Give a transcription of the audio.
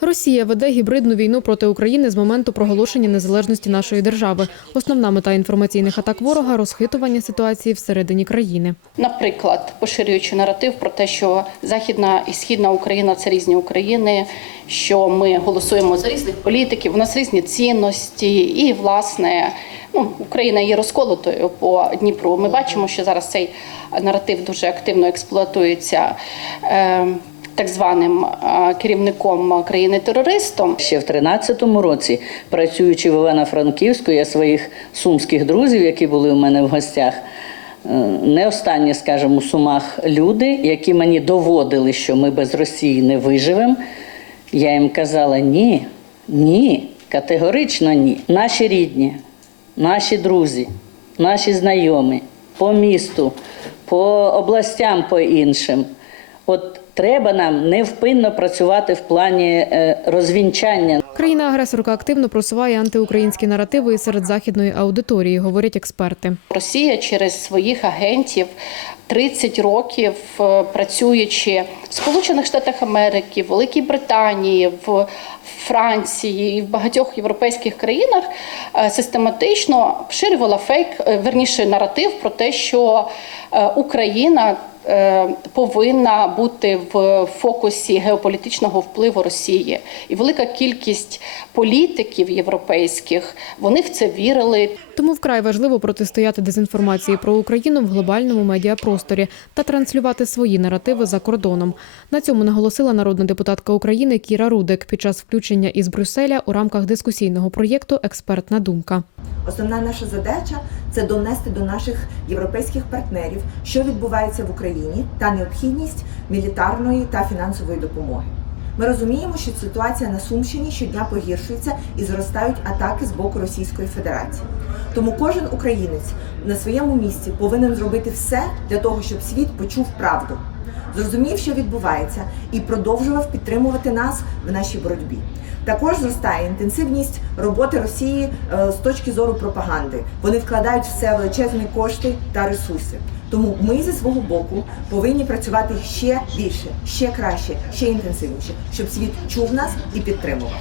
Росія веде гібридну війну проти України з моменту проголошення незалежності нашої держави. Основна мета інформаційних атак ворога розхитування ситуації всередині країни. Наприклад, поширюючи наратив про те, що Західна і Східна Україна це різні України, що ми голосуємо за різних політиків, у нас різні цінності, і власне ну, Україна є розколотою по Дніпру. Ми бачимо, що зараз цей наратив дуже активно експлуатується. Так званим е, керівником країни-терористом, Ще в 13-му році, працюючи в Івано-Франківську, я своїх сумських друзів, які були у мене в гостях, е, не останні, скажімо, у сумах люди, які мені доводили, що ми без Росії не виживемо. Я їм казала: ні, ні, категорично ні. Наші рідні, наші друзі, наші знайомі по місту, по областям, по іншим. От треба нам невпинно працювати в плані е, розвінчання Країна-агресорка активно просуває антиукраїнські наративи і серед західної аудиторії, говорять експерти. Росія через своїх агентів 30 років е, працюючи в Сполучених Штатах Америки, в Великій Британії, в Франції і в багатьох європейських країнах е, систематично поширювала фейк, верніше наратив про те, що Україна повинна бути в фокусі геополітичного впливу Росії, і велика кількість політиків європейських вони в це вірили. Тому вкрай важливо протистояти дезінформації про Україну в глобальному медіапросторі та транслювати свої наративи за кордоном. На цьому наголосила народна депутатка України Кіра Рудик під час включення із Брюсселя у рамках дискусійного проєкту Експертна думка. Основна наша задача це донести до наших європейських партнерів, що відбувається в Україні, та необхідність мілітарної та фінансової допомоги. Ми розуміємо, що ситуація на Сумщині щодня погіршується і зростають атаки з боку Російської Федерації. Тому кожен українець на своєму місці повинен зробити все для того, щоб світ почув правду, зрозумів, що відбувається, і продовжував підтримувати нас в нашій боротьбі. Також зростає інтенсивність роботи Росії е, з точки зору пропаганди. Вони вкладають в це величезні кошти та ресурси. Тому ми зі свого боку повинні працювати ще більше, ще краще, ще інтенсивніше, щоб світ чув нас і підтримував.